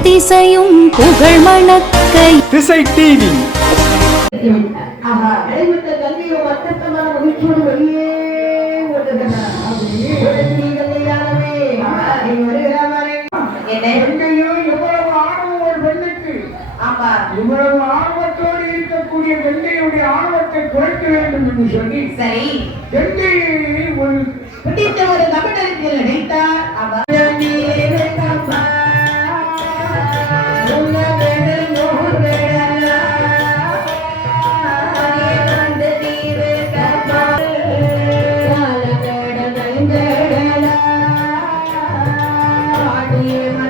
எத்திசையும் புகழ் மணக்க. திசை டிவி இவ்வளவு ஆணவத்தோடு இருக்கக்கூடிய பெண்ணையுடைய ஆணவத்தை குறைக்க வேண்டும் என்று சொல்லி சரி. பெண்ணையை ஒரு பிடித்த ஒரு தமிழறிஞர் நினைத்தார் அவர் Yeah.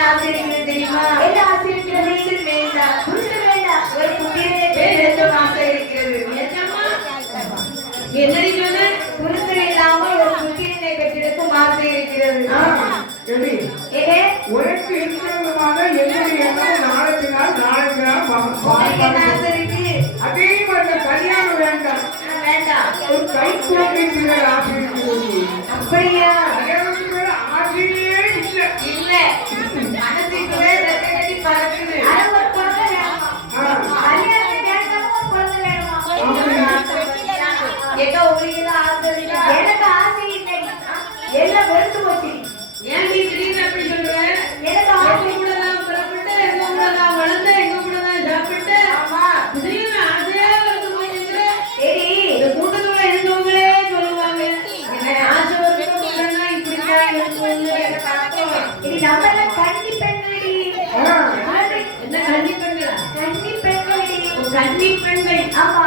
எனக்கு என்ன ஆசை இருக்கிறது தெரியுமா? என்ன ஆசை இருக்கிறது புருஷன் வேண்டாம் புருஷன் வேண்டாம் ஒரு குட்டியே ரெண்டு ஆசை இருக்கிறது என்னடி சொன்ன? புருஷன் இல்லாமல் ஒரு குட்டியினை பெற்றெடுக்கும் ஆசை இருக்கிறது. உனக்கு இருக்கிறதுமாக என்னுடைய நாளைக்கு நாள் நாளைக்கு நாள் அதே மாதிரி கல்யாணம் வேண்டாம். வேண்டாம். ஒரு கை குழந்தைக்கு ஆசை இருக்கிறது அப்படியா? ஆசையே இல்லை. இல்ல. எனக்கு ஆசை இல்லை எல்லாம் வெறுத்து போச்சு ஏன் நீ திடீர்னு அப்படி சொல்ற? எனக்கு ஆசை எங்க கூட தான் புறப்பட்டு, எங்க கூட தான் வளர்ந்து, எங்க கூட தான் சாப்பிட்டு, ஆமா திடீர்னு ஆசையா வந்து போய் நிக்கிற. சரி இந்த கூட்டத்துல இருந்தவங்களே சொல்லுவாங்க. எனக்கு ஆசை வருது, இல்லைன்னா இப்படித்தான் இருக்கும்னு எனக்கு அர்த்தம். இது நம்ம எல்லாம் கன்னி பெண்களடி என்ன கன்னி பெண்களா? கன்னி பெண்களடி ஓ, கன்னி பெண்கள். ஆமா.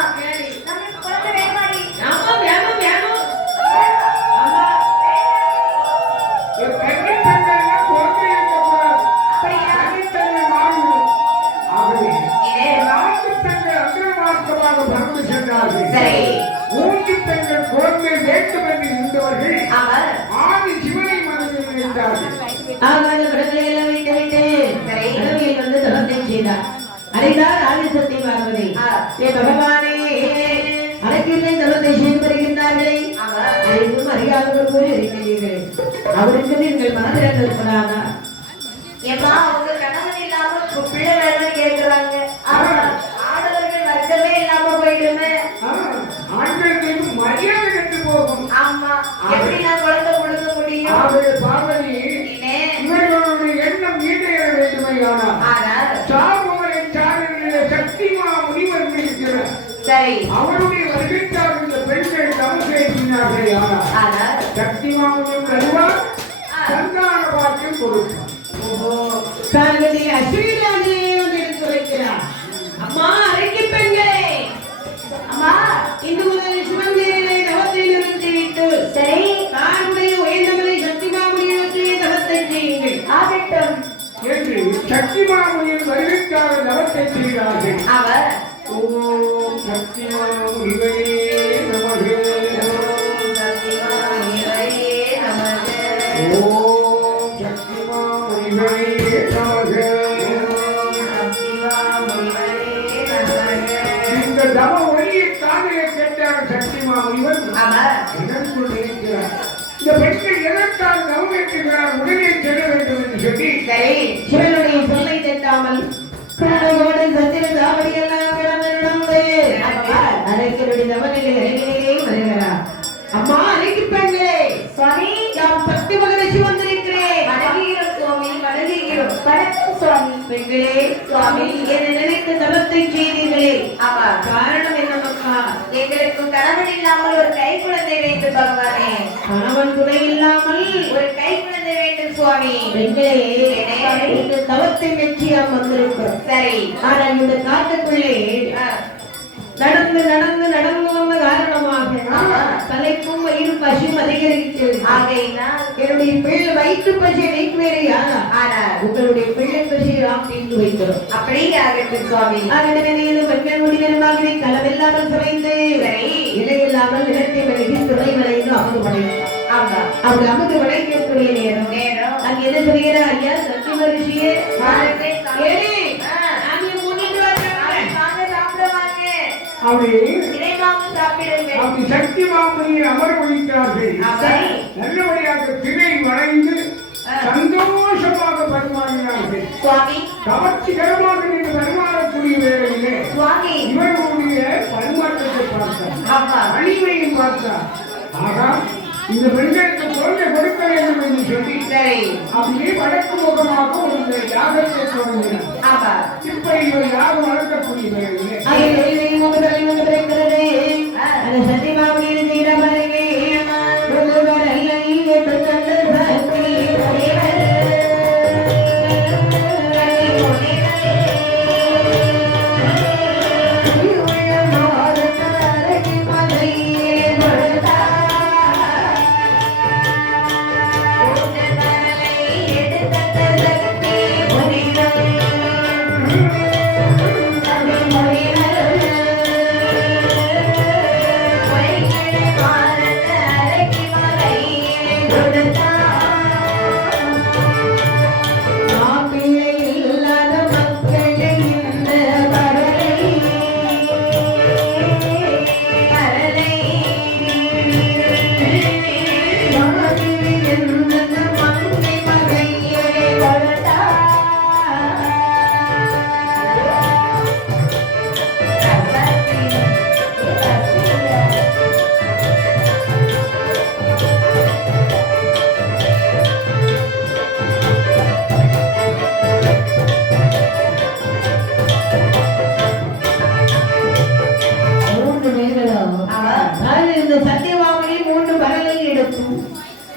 நீங்கள் மனதிறந்து இருப்பதானா ஏமா அவங்க கணவன் இல்லாம பிள்ளை வேணும்னு கேட்கிறாங்க ஆடவர்கள் வர்க்கமே இல்லாம போயிடுமே. ஆண்களுக்கு மரியாதை கெட்டு போகும். ஆமா. எப்படி நான் குழந்தை கொடுக்க முடியும். ஆகவே பார்வதி இவர்களுடைய எண்ணம் ஆனால் சக்திமா முனிவர் இருக்கிறார் சரி. அவருடைய வருகைக்காக இந்த பெண்கள் தவறு ஆனால் ஆனால் சக்திமா முனிவர் அறிவார் சந்தான பாக்கியம் கொடுப்பார் வந்து எடுத்து வைக்கிறார். அம்மா அரைக்கி பெண்களே. அம்மா இன்று முதல் சிவந்தேனை தவத்தை நிறுத்தி விட்டு சரி. தானுடைய உயர்ந்தவரை சக்திமாமுனியோற்றை தவத்தை செய்யுங்கள். ஆகட்டும். என்று சக்திமா முனிவர் வருகைக்காக தவத்தை செய்கிறார்கள் அவர் ஓம் முனிவரே தவம் ஏற்றுகிறார் உடனே செல்ல வேண்டும் என்று சொல்லி சரி. சிவனுடைய சொல்லை தெட்டாமல் குழந்தையோடு சத்திர சாவடி எல்லாம் கிடந்திருந்தது அரைக்கருடைய தவநிலை இறங்கினே வருகிறார். அம்மா அரைக்கு பெண்களே சுவாமி. நாம் பக்தி மகரிஷி வந்திருக்கிறேன். வணங்குகிறோம் சுவாமி வணங்குகிறோம். வணக்கம் சுவாமி. பெண்களே சுவாமி. என்னை நினைத்து தவத்தை செய்தீர்களே? ஆமா. காரணம் என்னமக்கா எங்களுக்கு கணவன் இல்லாமல் ஒரு கை குழந்தை வேண்டும் பகவானே. கணவன் துணை இல்லாமல் ஒரு சுவாமி. இந்த தவத்தை சரி. ஆனால் இந்த காட்டுக்குள்ளே நடந்து நடந்து நடந்து வந்த காரணமாக. தலைக்கும் வயிறு பசியும் அதிகரிக்கிறது ஆகையினால் என்னுடைய பிள்ளை வயிற்று பசியை நீக்குவேறே ஆனால் உங்களுடைய பிள்ளை பசியை நாம் தீர்த்து வைக்கிறோம். அப்படியே ஆகட்டும் சுவாமி. ஆகவே பெண்கள் முடிவெனமாக களமில்லாமல் சுரைந்து சரி. இலையில்லாமல் நிலத்தை விலகி துறை வரைந்து அமுது படைத்தார் அப்படி அமுது படைக்கக்கூடிய நேரம். நேரம். அங்க என்ன சொல்கிற ஐயா சத்தியம ரிஷியே வாருங்கள், சாமி. ஏடி, ஆ. சாமியை முன்னிட்டு வர்றாங்க. வாங்க. சாப்பிட வாங்க. அப்படி இறைவாங்க சாப்பிடுங்கள் அப்படி சக்தி மாமனியை அமர வைத்தார்கள். நல்லபடியாக திரை வளைந்து ஆ. சந்தோஷமாக பரிமாறினார்கள். சுவாமி. கவர்ச்சிகரமாக நீங்கள் பரிமாறக்கூடிய வேளையிலே சுவாமி. இவர்களுடைய பரிமாற்றத்தை பார்த்தார். அழிவையும் பார்த்தார். ஆகா இந்த பெண்களுக்கு குழந்தை கொடுக்க வேண்டும் என்று சொல்லி அப்படியே வடக்கு முகமாக ஒரு யாகத்தை தொடங்கினார். இப்படி இவர் யாகம் வளர்க்கக்கூடிய இந்த சத்தியவாமணி மூன்று பரலை எடுக்கும்.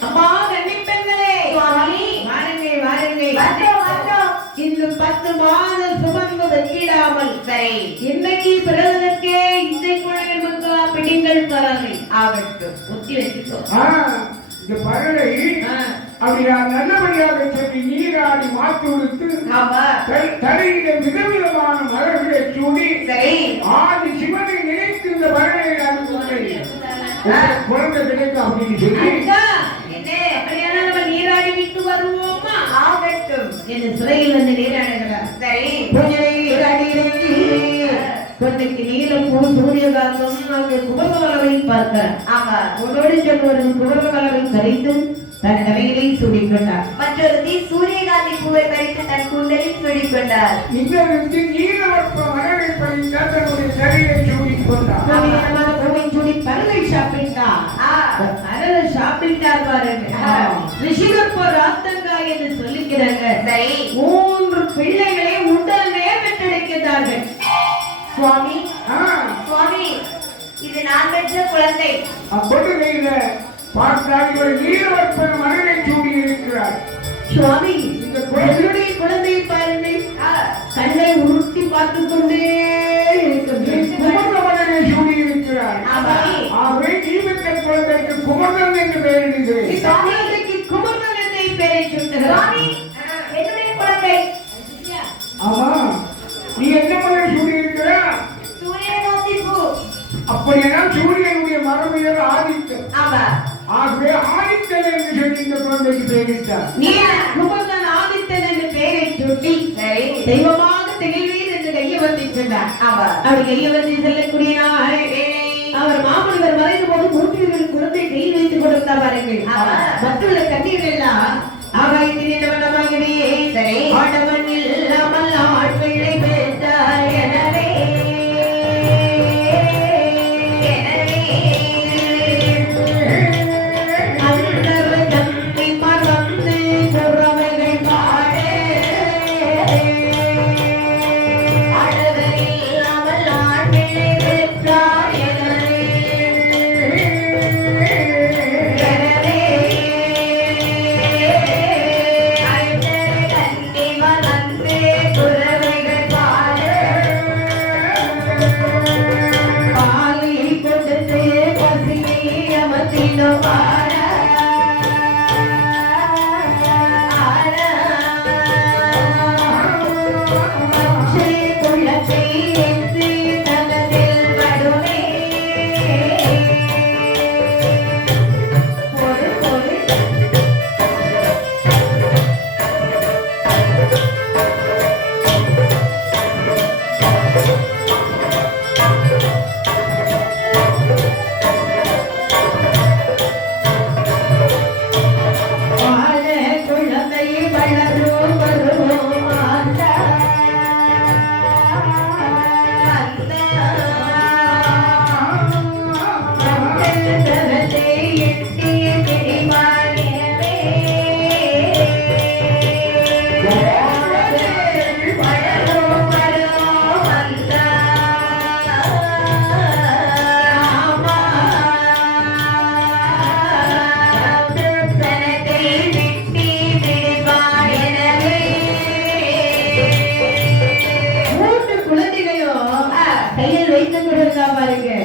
அம்மா கண்டிப்பெண்களே சுவாமி. வாருங்கள் வாருங்கள். இந்த பத்து மாதம் சுமந்து வெற்றிடாமல் சரி. இன்னைக்கு பிறந்ததற்கே இந்த குழந்தைகளுக்கு பிடிங்கள் பரலை ஒத்தி வச்சுக்கோ இந்த பறவை ஆ. அப்படி நான் நல்லபடியாக சொல்லி நீராடி மாற்றி கொடுத்து ஆமா. த- தலையிலே விதவிதமான மலர்களை சூடி சரி. ஆதி சிவனை நினைத்து இந்த பறவை அனுப்புகிறேன் குழந்தை கிடைக்கும் அப்படின்னு சொல்லி நீராடி விட்டு வருவோமா? ஆகட்டும். என்று சிறையில் வந்து நீராடுகிறார் சரி. பூஜனை நீராடி இறங்கி குழந்தைக்கு நீலம் பூ சூரியகாந்தம். அங்கே குபகவலவை பார்க்கிறார் ஆமா உன்னோடு செல்வரும் குபகவலவை கரைத்து தன் தலையிலே சூடிக்கொண்டார். மற்றொருத்தி சூரியகாந்தி பூவை பறித்து தன் கூந்தலில் சூடிக் கொண்டார் இன்னொரு நீலவற்ப மலரை பறித்தால் தன்னுடைய தலையை சூடிக் நவீனமான பூவை சூடி பரலை சாப்பிட்டார் பாருங்க. ஆ. ரிஷிகற்போ ராத்தங்கா என்று சொல்லிக்கிறாங்க சரி. மூன்று பிள்ளைகளை உடனே பெற்றெடுக்கிறார்கள் சுவாமி. ஆ, சுவாமி இது நான் பெற்ற குழந்தை. அப்பொழுது கையில பார்த்தால் இவர் நீலவற்ப மலரை சூடி இருக்கிறார். சுவாமி இந்த குழந்தை என்னுடைய குழந்தை பாருங்கள். கண்ணை உருட்டி பார்த்து கொண்டே குமர்ந்தன் என்று பெயரிடுகிறேன். குழந்தைக்கு குமரன் என்னை பெயரை சுட்டுகிறார் சுவாமி என்னுடைய குழந்தை. ஆமா நீ என்ன மலர் சூடி இருக்கிறா சூரியகாந்தி பூ. அப்படியெல்லாம் சூரியனுடைய மரபுயர் ஆதித்தன். ஆமா. ஆகவே ஆதித்தன் என்று சொல்லி இந்த குழந்தைக்கு பெயரிட்டார். நீ குமரன் ஆதித்தன் என்று பெயரை சுட்டி சரி தெய்வமாக திகழ்வீர் என்று கையை வந்து சொன்னார். ஆமா. அப்படி கையை வந்து செல்லக்கூடிய நாள் அவர் மாமனிதர் மறைந்து போது மூன்று குழந்தை கை வைத்துக் கொடுத்தார் பாருங்கள். மற்றுள்ள கண்ணீர் எல்லாம் வண்ணமாகவே சரி. ஆடவன் இல்லாமல் ஆட்களை பாருங்க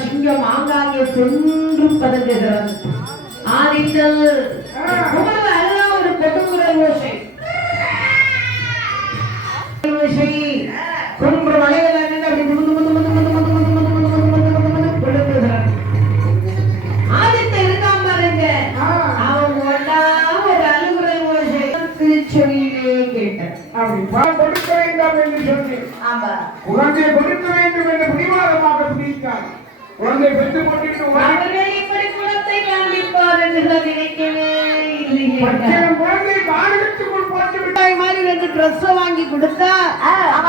சிங்கம் ஆங்காங்கே சென்று பதங்குகிறது ஆதித்தல் குரல் அழுதா ஒரு கொடுங்குரல் ஓசை ஓசை குறும்புற மலையில நின்று அப்படி முந்து முந்து முந்து முந்து முந்து முந்து முந்து முந்து முந்து முந்து முந்து முந்து கொடுக்குகிறான். ஆதித்தன் இருக்கான் பாருங்க. அவன் ஒண்ணா ஒரு அழுகுறை ஓசை திருச்செவியிலே கேட்டான். அப்படி பணம் கொடுக்க வேண்டாம் என்று சொன்னேன் குழந்தை கொடுக்க வேண்டும் என்று பிடிவாதமாக பிடித்தார் குழந்தை பெற்று உடனே அவர்கள் இப்படி காண்பிப்பார் என்று நினைக்கவே குழந்தை பாரகத்துக்குள் போட்டு விட்டார் மிட்டாய் மாதிரி ரெண்டு ட்ரெஸ் வாங்கி கொடுத்தா அவ